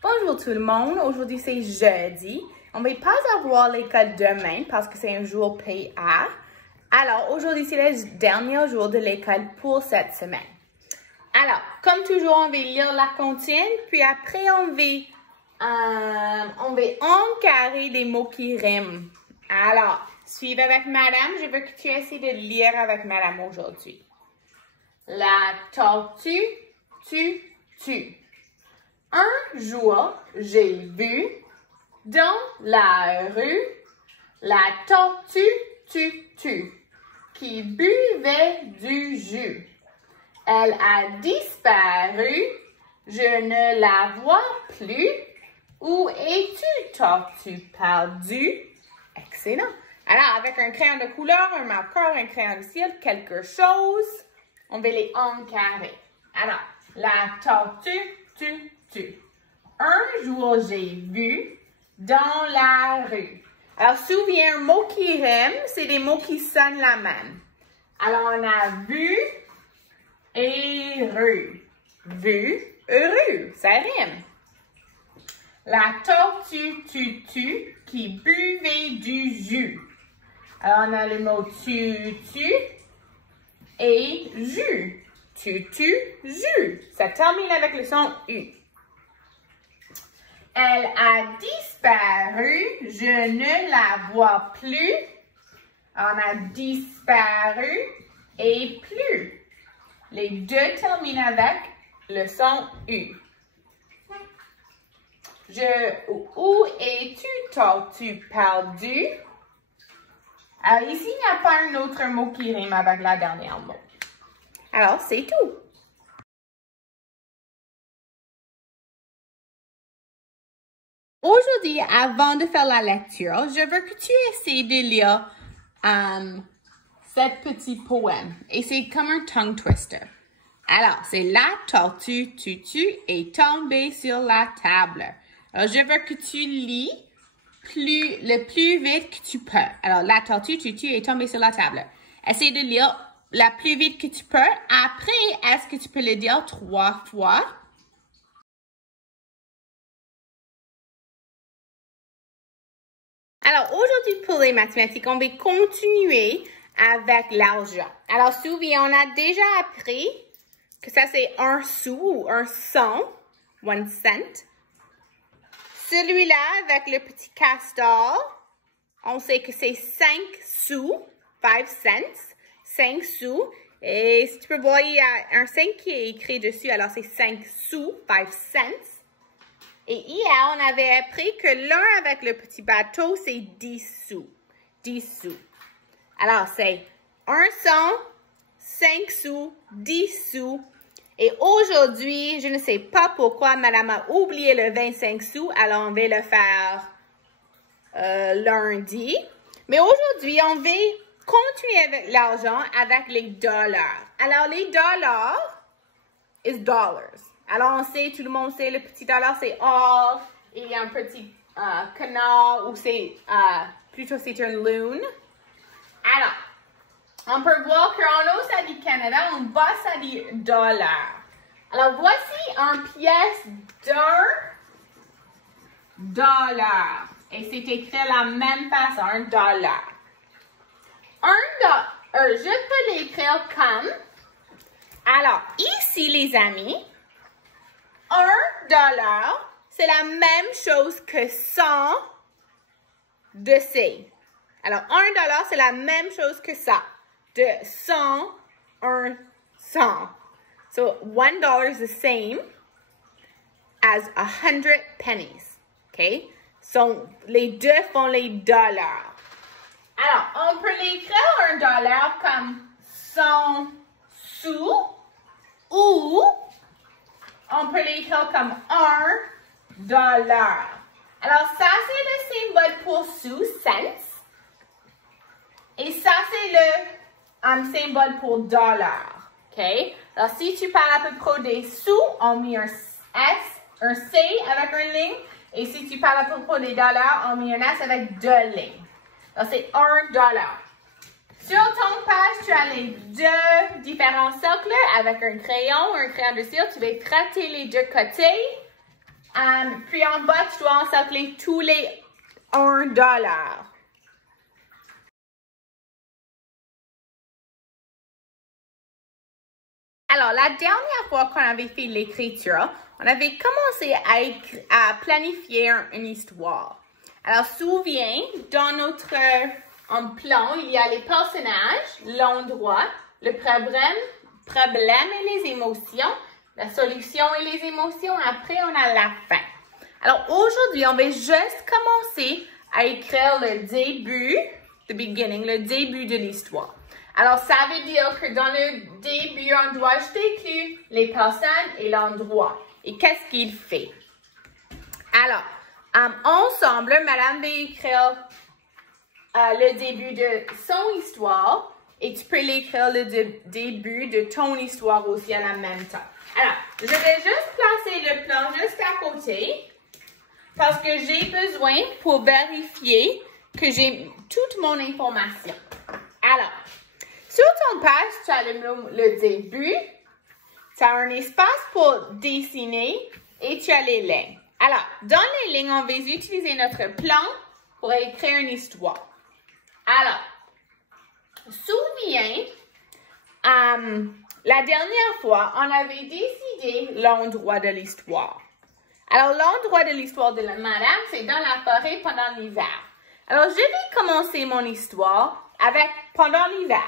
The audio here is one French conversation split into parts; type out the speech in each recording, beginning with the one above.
Bonjour tout le monde, aujourd'hui c'est jeudi. On ne va pas avoir l'école demain parce que c'est un jour PA. Alors aujourd'hui c'est le dernier jour de l'école pour cette semaine. Alors, comme toujours, on va lire la comptine, puis après on va encarrer des mots qui riment. Alors, suivez avec madame, je veux que tu essaies de lire avec madame aujourd'hui. La tortue, tu. Un jour, j'ai vu dans la rue la tortue, qui buvait du jus. Elle a disparu, je ne la vois plus. Où es-tu, tortue perdue? Excellent. Alors, avec un crayon de couleur, un marqueur, un crayon de cire, quelque chose, on va les encarrer. Alors, la tortue, tu. Un jour, j'ai vu dans la rue. Alors, souviens, un mot qui rime, c'est des mots qui sonnent la même. Alors, on a vu et rue. Vu, rue, ça rime. La tortue, tu, qui buvait du jus. Alors, on a le mot tu et jus. Jus. Ça termine avec le son U. Elle a disparu, je ne la vois plus. On a disparu et plus. Les deux terminent avec le son U. Où es-tu, tortue perdue? Alors ici, il n'y a pas un autre mot qui rime avec la dernière mot. Alors, c'est tout. Aujourd'hui, avant de faire la lecture, je veux que tu essaies de lire ce petit poème. Et c'est comme un tongue twister. Alors, c'est la tortue tutu est tombée sur la table. Alors, je veux que tu lis le plus vite que tu peux. Alors, la tortue tutu est tombée sur la table. Essaye de lire la plus vite que tu peux. Après, est-ce que tu peux le dire 3 fois? Alors, aujourd'hui, pour les mathématiques, on va continuer avec l'argent. Alors, souviens, on a déjà appris que ça, c'est un sou ou un cent, 1 cent. Celui-là, avec le petit castor, on sait que c'est 5 sous, 5 cents, 5 sous. Et si tu peux voir, il y a un 5 qui est écrit dessus, alors c'est 5 sous, 5 cents. Et hier, on avait appris que l'un avec le petit bateau, c'est 10 sous. 10 sous. Alors, c'est 1 cent, 5 sous, 10 sous. Et aujourd'hui, je ne sais pas pourquoi madame a oublié le 25 sous, alors on va le faire lundi. Mais aujourd'hui, on va continuer avec l'argent avec les dollars. Alors, les dollars is dollars. Alors, on sait, tout le monde sait, le petit dollar, c'est all. Et il y a un petit canard ou c'est, plutôt c'est un loon. Alors, on peut voir qu'en haut, ça dit Canada, en bas, ça dit dollar. Alors, voici une pièce d'un dollar. Et c'est écrit de la même façon, un dollar. Je peux l'écrire comme. Alors, ici, les amis, $1, c'est la même chose que 100 de C. Alors, $1, c'est la même chose que ça. De 100, 100. So, $1 is the same as 100 pennies. Okay? So, les deux font les dollars. Alors, on peut l'écrire $1 comme 100 sous ou on peut l'écrire comme $1. Alors, ça, c'est le symbole pour sous, cents. Et ça, c'est le symbole pour dollar. OK? Alors, si tu parles à peu près des sous, on met un S, un C avec une ligne. Et si tu parles à peu près des dollars, on met un S avec 2 lignes. Alors, c'est $1. Sur ton page, tu as les deux différents cercles avec un crayon de cire. Tu vas tracer les deux côtés Puis en bas, tu dois encercler tous les $1. Alors, la dernière fois qu'on avait fait l'écriture, on avait commencé à planifier une histoire. Alors, souviens, dans notre plan, il y a les personnages, l'endroit, le problème et les émotions, la solution et les émotions. Après, on a la fin. Alors, aujourd'hui, on va juste commencer à écrire le début, the beginning, le début de l'histoire. Alors, ça veut dire que dans le début, on doit écrire les personnes et l'endroit. Et qu'est-ce qu'il fait? Alors, ensemble, Madame va écrire le début de son histoire et tu peux l'écrire le début de ton histoire aussi à la même temps. Alors, je vais juste placer le plan juste à côté parce que j'ai besoin pour vérifier que j'ai toute mon information. Alors, sur ton page, tu as le début, tu as un espace pour dessiner et tu as les lignes. Alors, dans les lignes, on va utiliser notre plan pour écrire une histoire. Alors, souviens, la dernière fois, on avait décidé l'endroit de l'histoire. Alors, l'endroit de l'histoire de la madame, c'est dans la forêt pendant l'hiver. Alors, je vais commencer mon histoire avec pendant l'hiver.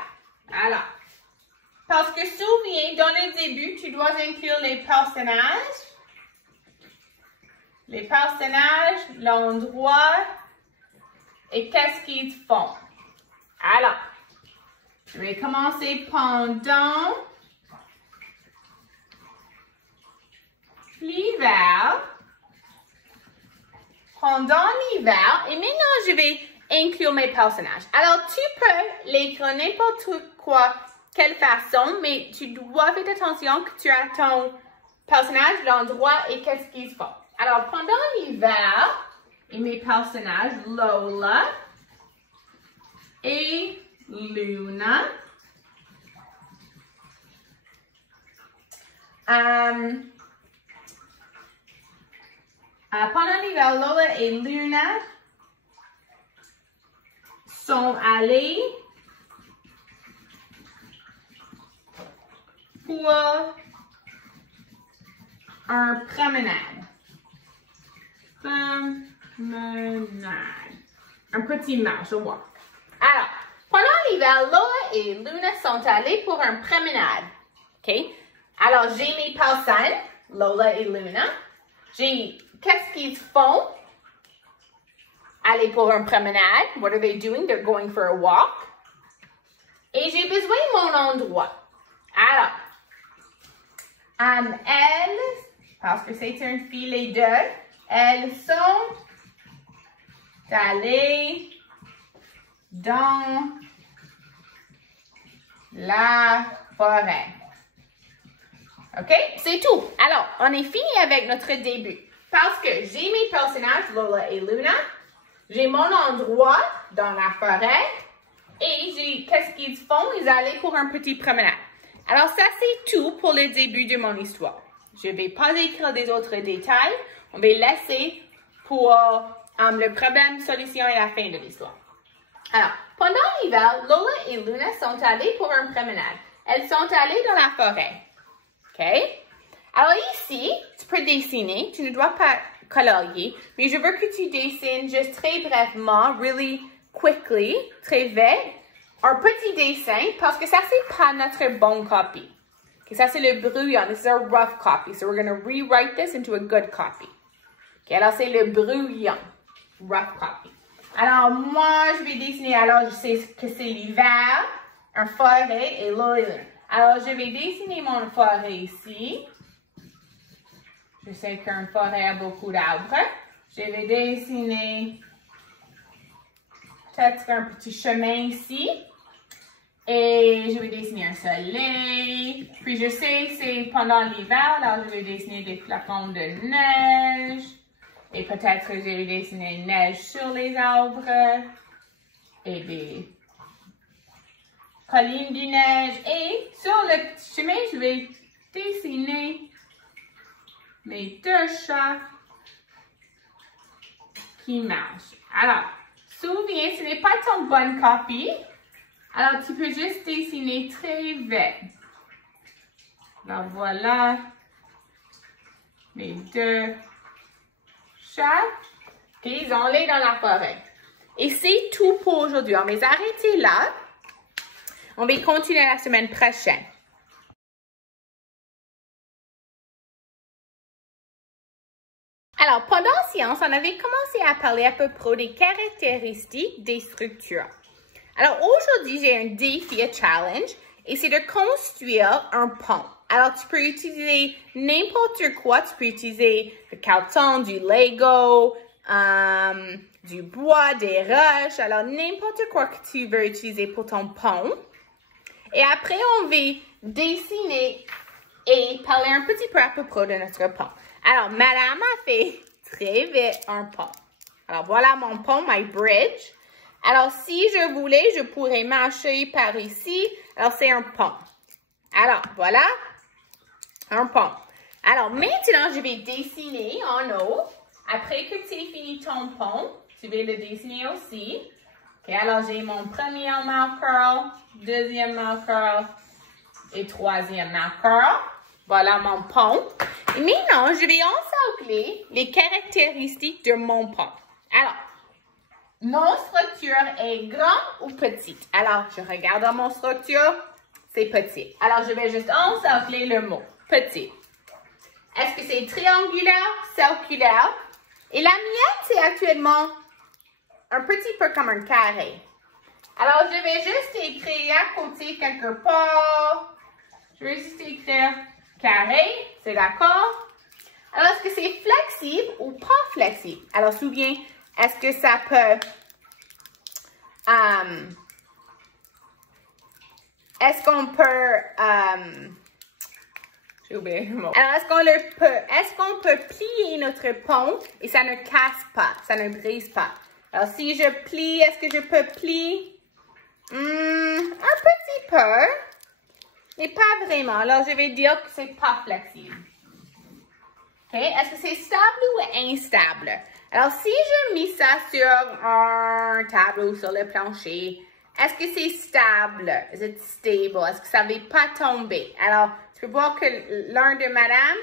Alors, parce que souviens, dans le début, tu dois inclure les personnages, l'endroit et qu'est-ce qu'ils font. Alors, je vais commencer pendant l'hiver. Et maintenant, je vais inclure mes personnages. Alors, tu peux l'écrire n'importe quoi, quelle façon, mais tu dois faire attention que tu as ton personnage, l'endroit et qu'est-ce qu'ils font. Alors, pendant l'hiver, et mes personnages, Lola et Luna. Pendant l'hiver, Lola et Luna sont allés pour un promenade. Un petit marche, au walk. Alors, pendant l'hiver, Lola et Luna sont allés pour une promenade. OK? Alors, j'ai mes personnes, Lola et Luna. Qu'est-ce qu'ils font? Aller pour une promenade. What are they doing? They're going for a walk. Et j'ai besoin de mon endroit. Alors, elles, parce que c'est une fille les deux, elles sont allées dans la forêt. OK? C'est tout. Alors, on est fini avec notre début. Parce que j'ai mes personnages, Lola et Luna. J'ai mon endroit dans la forêt. Et qu'est-ce qu'ils font? Ils allaient pour un petit promenade. Alors, ça, c'est tout pour le début de mon histoire. Je ne vais pas écrire des autres détails. On va laisser pour le problème, solution et la fin de l'histoire. Alors, pendant l'hiver, Lola et Luna sont allées pour une promenade. Elles sont allées dans la forêt. OK? Alors ici, tu peux dessiner. Tu ne dois pas colorier, mais je veux que tu dessines juste très brièvement, really quickly, très vite, un petit dessin parce que ça, c'est pas notre bon copy. Okay, ça, c'est le brouillon. This is our rough copy. So we're going to rewrite this into a good copy. Okay, alors, c'est le brouillon. Rough copy. Alors, moi, je vais dessiner. Alors, je sais que c'est l'hiver, un forêt et l'île. Alors, je vais dessiner mon forêt ici. Je sais qu'une forêt a beaucoup d'arbres. Je vais dessiner peut-être un petit chemin ici. Et je vais dessiner un soleil. Puis je sais que c'est pendant l'hiver, alors je vais dessiner des flocons de neige. Et peut-être je vais dessiner neige sur les arbres. Et des collines de neige. Et sur le petit chemin, je vais dessiner mes deux chats qui marche. Alors, souviens, ce n'est pas ton bonne copie. Alors, tu peux juste dessiner très vite. Alors, voilà les deux chats. Et ils ont les dans la forêt. Et c'est tout pour aujourd'hui. On va arrêter là. On va continuer la semaine prochaine. Alors, pendant séance, on avait commencé à parler à peu près des caractéristiques des structures. Alors, aujourd'hui, j'ai un défi, un challenge, et c'est de construire un pont. Alors, tu peux utiliser n'importe quoi. Tu peux utiliser le carton, du Lego, du bois, des roches. Alors, n'importe quoi que tu veux utiliser pour ton pont. Et après, on va dessiner et parler un petit peu à peu près de notre pont. Alors, madame a fait très vite un pont. Alors, voilà mon pont, my bridge. Alors, si je voulais, je pourrais marcher par ici. Alors, c'est un pont. Alors, voilà, un pont. Alors, maintenant, je vais dessiner en haut. Après que tu aies fini ton pont, tu vas le dessiner aussi. OK, alors, j'ai mon premier marqueur, deuxième marqueur et troisième marqueur. Voilà mon pont. Et maintenant, je vais encercler les caractéristiques de mon pont. Alors, mon structure est grande ou petite? Alors, je regarde dans mon structure, c'est petit. Alors, je vais juste encercler le mot petit. Est-ce que c'est triangulaire, circulaire? Et la mienne, c'est actuellement un petit peu comme un carré. Alors, je vais juste écrire à côté quelque part. Je vais juste écrire carré, c'est d'accord? Alors, est-ce que c'est flexible ou pas flexible? Alors, souviens, est-ce que ça peut... est-ce qu'on peut... j'ai oublié le mot. Alors, est-ce qu'on peut plier notre pont et ça ne casse pas, ça ne brise pas? Alors, si je plie, est-ce que je peux plier? Un petit peu, mais pas vraiment. Alors, je vais dire que c'est pas flexible. OK? Est-ce que c'est stable ou instable? Alors, si je mets ça sur un tableau, sur le plancher, est-ce que c'est stable? Is it stable? Est-ce que ça ne va pas tomber? Alors, tu peux voir que l'un de madame,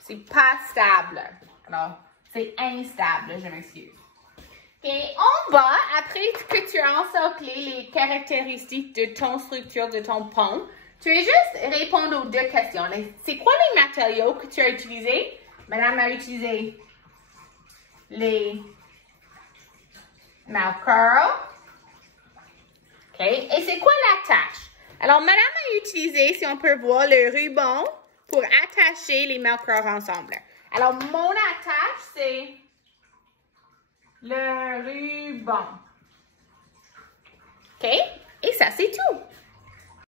c'est pas stable. Alors, c'est instable, je m'excuse. Et en bas, après que tu as encerclé les caractéristiques de ton structure, de ton pont, tu vas juste répondre aux deux questions. C'est quoi les matériaux que tu as utilisés? Madame a utilisé les marqueurs. OK. Et c'est quoi l'attache? Alors, madame a utilisé, si on peut voir, le ruban pour attacher les marqueurs ensemble. Alors, mon attache, c'est le ruban. OK? Et ça, c'est tout.